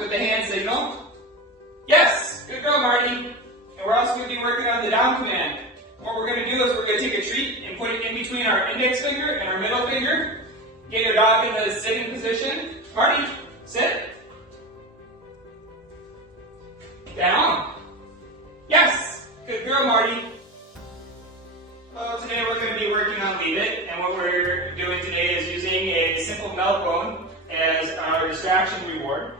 with the hand signal. Yes, good girl, Marty. And we're also going to be working on the down command. What we're going to do is we're going to take a treat and put it in between our index finger and our middle finger. Get your dog in the sitting position. Marty, sit. Down. Yes, good girl, Marty. Well, today we're going to be working on Leave It, and what we're doing today is using a simple milk bone as our distraction reward.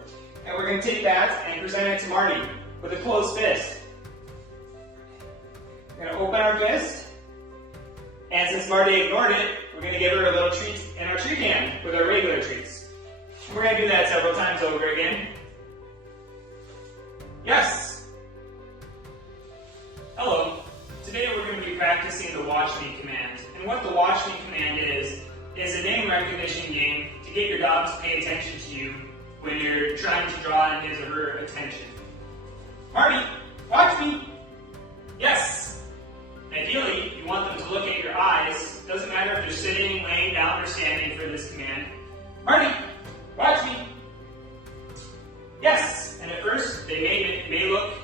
And we're going to take that and present it to Marty with a closed fist. We're going to open our fist, and since Marty ignored it, we're going to give her a little treat in our treat hand with our regular treats. We're going to do that several times over again. Yes! Hello. Today we're going to be practicing the watch me command. And what the watch me command is a name recognition game to get your dog to pay attention to you when you're trying to draw in his or her attention. Marty, watch me! Yes! Ideally, you want them to look at your eyes. Doesn't matter if they're sitting, laying down, or standing for this command. Marty, watch me! Yes! And at first, they may look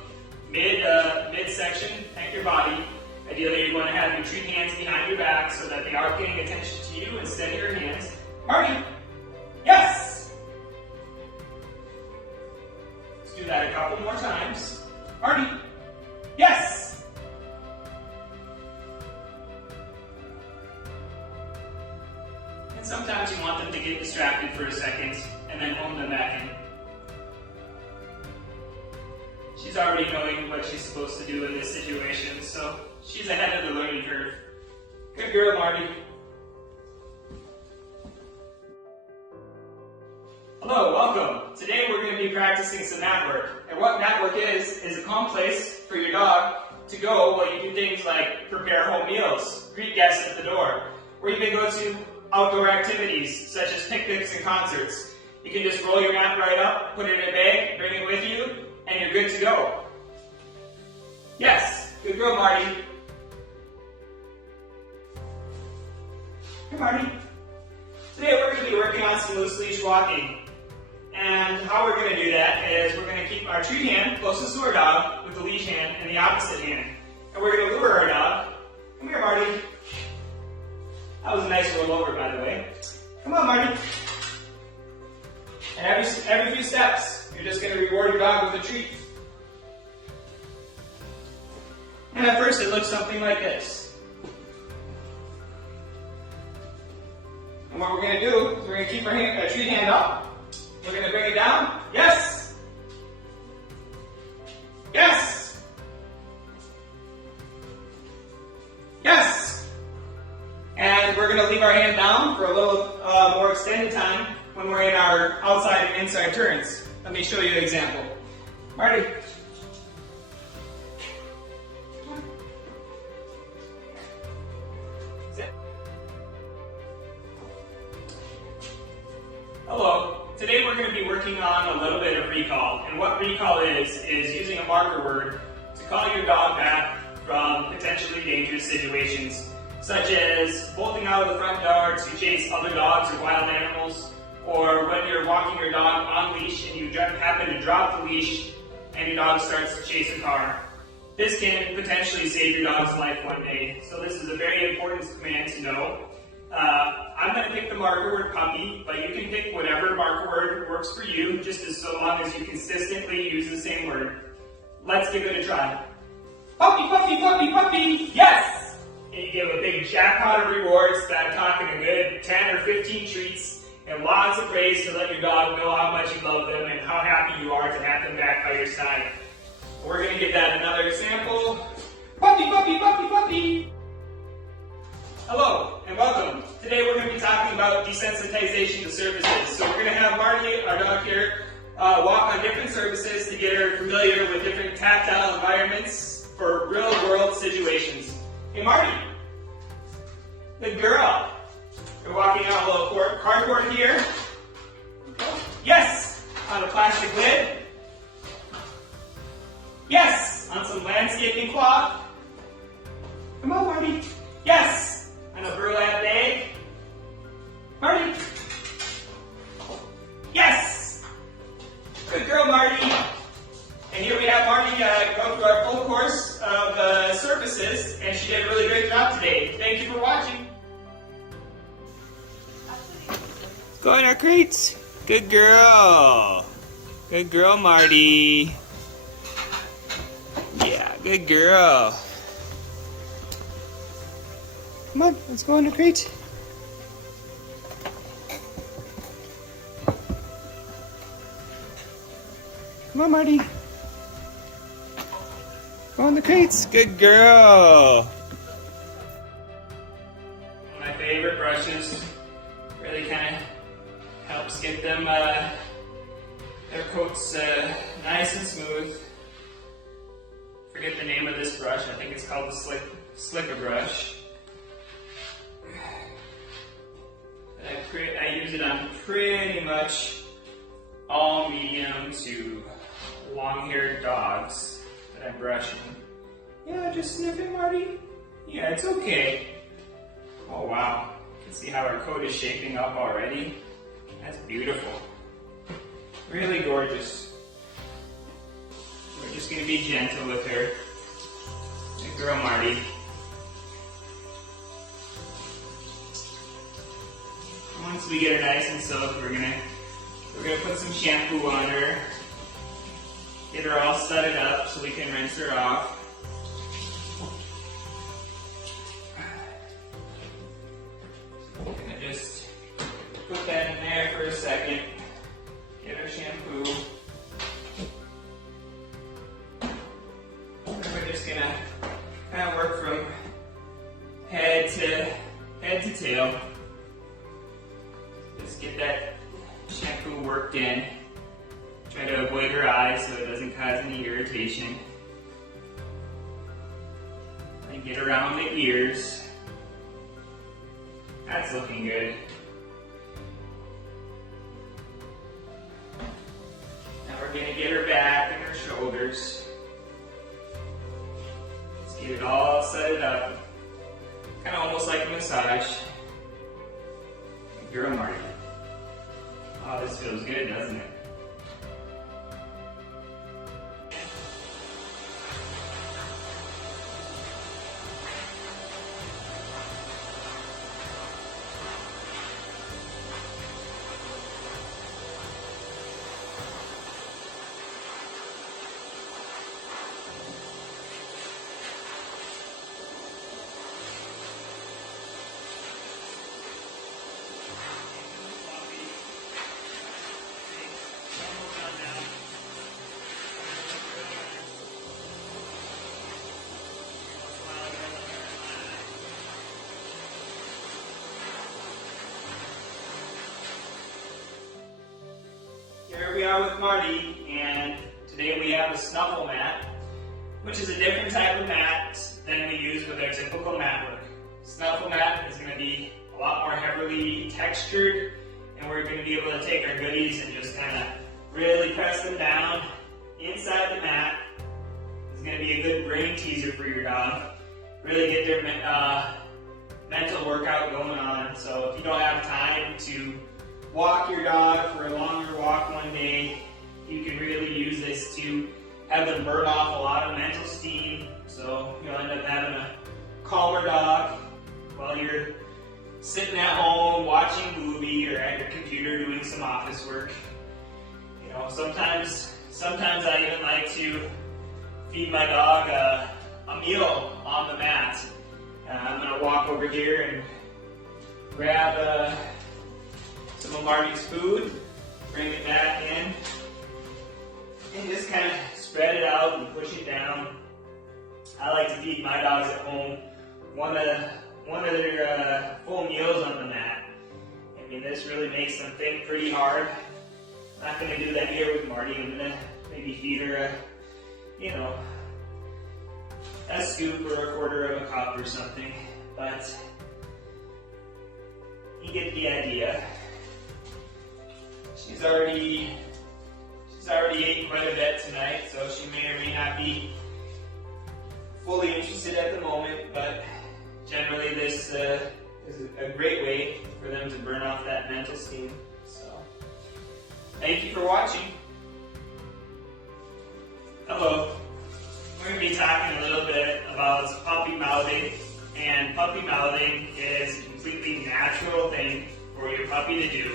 midsection at your body. Ideally, you want to have your treat hands behind your back so that they are paying attention to you instead of your hands. Marty, yes! Let's do that a couple more times. Marty, yes! And sometimes you want them to get distracted for a second and then hone them back in. She's already knowing what she's supposed to do in this situation, so she's ahead of the learning curve. Good girl, Marty. Hello, welcome. Today we're going to be practicing some mat work. And what mat work is a calm place for your dog to go while you do things like prepare home meals, greet guests at the door, or even go to outdoor activities such as picnics and concerts. You can just roll your mat right up, put it in a bag, bring it with you, and you're good to go. Yes, good girl, Marty. Hey, Marty. Today we're going to be working on some loose leash walking. And how we're going to do that is we're going to keep our treat hand closest to our dog with the leash hand in the opposite hand. And we're going to lure our dog. Come here, Marty. That was a nice roll over, by the way. Come on, Marty. And every few steps, you're just going to reward your dog with a treat. And at first it looks something like this. And what we're going to do is we're going to keep our treat hand up. We're going to bring it down. Yes! Yes! Yes! And we're going to leave our hand down for a little more extended time when we're in our outside and inside turns. Let me show you an example. Marty. Sit. Hello. Today we're going to be working on a little bit of recall. And what recall is using a marker word to call your dog back from potentially dangerous situations, such as bolting out of the front yard to chase other dogs or wild animals, or when you're walking your dog on leash and you happen to drop the leash and your dog starts to chase a car. This can potentially save your dog's life one day, so this is a very important command to know. I'm going to pick the marker word puppy, but you can pick whatever marker word works for you, just as so long as you consistently use the same word. Let's give it a try. Puppy, puppy, puppy, puppy, yes! And you give a big jackpot of rewards that talking a good 10 or 15 treats, and lots of praise to let your dog know how much you love them and how happy you are to have them back by your side. We're going to give that another example. Puppy, puppy, puppy, puppy. Hello, and welcome. Today we're going to be talking about desensitization to surfaces. So we're going to have Marty, our dog here, walk on different surfaces to get her familiar with different tactile environments for real-world situations. Hey, Marty. Good girl. We're walking on a little cardboard here. Yes! On a plastic lid. Yes! On some landscaping cloth. Come on, Marty. Yes! On a burlap bag. Marty. Yes! Good girl, Marty. practice, and she did a really great job today. Thank you for watching. Go in our crates. Good girl. Good girl, Marty. Yeah, good girl. Come on, let's go in the crate. Come on, Marty. Go in the crates. Good girl. My favorite brushes. Really kind of helps get them their coats nice and smooth. Forget the name of this brush. I think it's called the Slicker brush. I use it on pretty much all medium to long-haired dogs that I'm brushing. Yeah, just sniffing, Marty. Yeah, it's okay. Oh wow, you can see how her coat is shaping up already. That's beautiful. Really gorgeous. We're just gonna be gentle with her. Good girl, Marty. Once we get her nice and soaked, we're gonna put some shampoo on her. Get her all sudded up so we can rinse her off. Gonna just put that in there for a second. Get her shampoo. And we're just gonna kind of work from head to tail. Just get that shampoo worked in. Try to avoid her eyes so it doesn't cause any irritation. And get around the ears. That's looking good. Now we're going to get her back and her shoulders. Just get it all set up. Kind of almost like a massage. You're a Marty. Oh, this feels good, doesn't it? Here we are with Marty, and today we have a snuffle mat, which is a different type of mat than we use with our typical mat work. Snuffle mat is going to be a lot more heavily textured, and we're going to be able to take our goodies and just kind of really press them down inside the mat. It's going to be a good brain teaser for your dog. Really get their mental workout going on. So if you don't have time to walk your dog for a longer walk one day, you can really use this to have them burn off a lot of mental steam. So you'll end up having a calmer dog while you're sitting at home watching a movie or at your computer doing some office work. You know, sometimes I even like to feed my dog a meal on the mat. I'm going to walk over here and grab some of Marty's food, bring it back in, and just kind of spread it out and push it down. I like to feed my dogs at home one of their full meals on the mat. I mean, this really makes them think pretty hard. I'm not going to do that here with Marty. I'm going to maybe feed her a scoop or a quarter of a cup or something, but you get the idea. She's already ate quite a bit tonight, so she may or may not be fully interested at the moment, but generally this is a great way for them to burn off that mental steam. So, thank you for watching. Hello. Where going to be talking a little bit about puppy mouthing. And puppy mouthing is a completely natural thing for your puppy to do.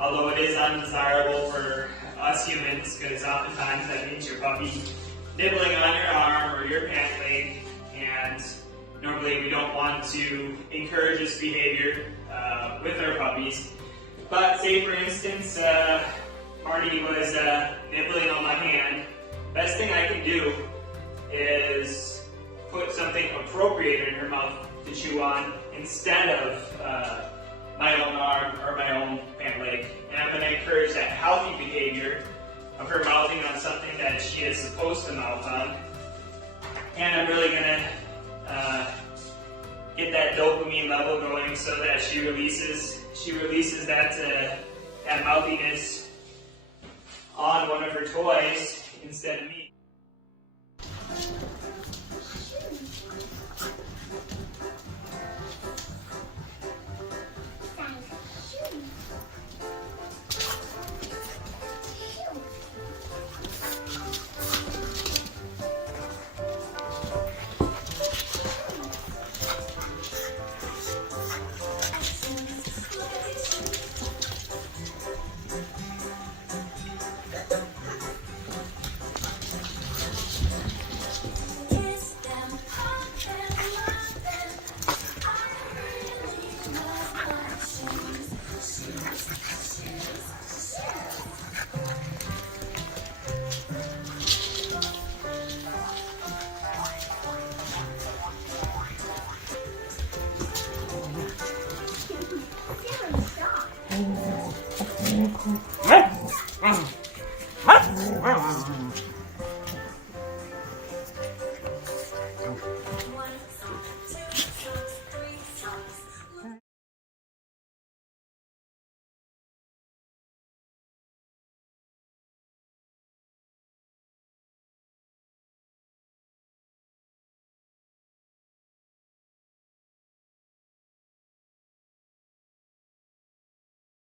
Although it is undesirable for us humans, because oftentimes that means your puppy nibbling on your arm or your pant leg, and normally we don't want to encourage this behavior with our puppies. But say for instance, Marty was nibbling on my hand. Best thing I can do is put something appropriate in her mouth to chew on instead of my own arm or my own pant leg. And I'm going to encourage that healthy behavior of her mouthing on something that she is supposed to mouth on. And I'm really going to get that dopamine level going so that she releases that mouthiness on one of her toys instead of me.